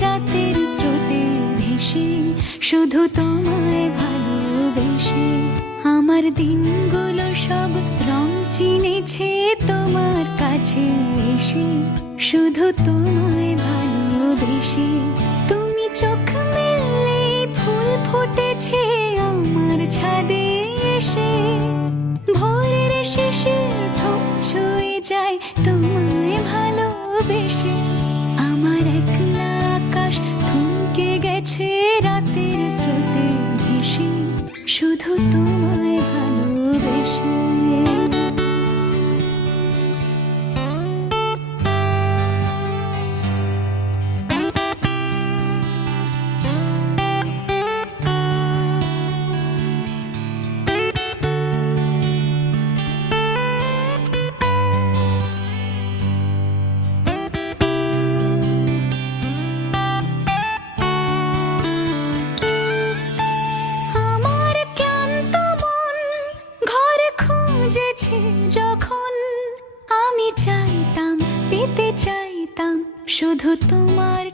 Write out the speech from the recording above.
রাতের স্রোতে ভেসে, শুধু তোমায় ভালোবেসে। আমার দিনগুলো সব রং চিনেছে তোমার কাছে এসে, শুধু তোমায় ভালোবেসে। তুমি চোখ মেললে ফুল ফুটেছে আমার ছাদে এসে, ভোরের শিশির ঠোঁট ছুঁয়ে যায় তোমায় ভালোবেসে। আমার একলা আকাশ থমকে গেছে রাতের স্রোতে ভেসে, শুধু তোমায় ভালোবেসে। যখন আমি চাইতাম, পেতে চাইতাম শুধু তোমার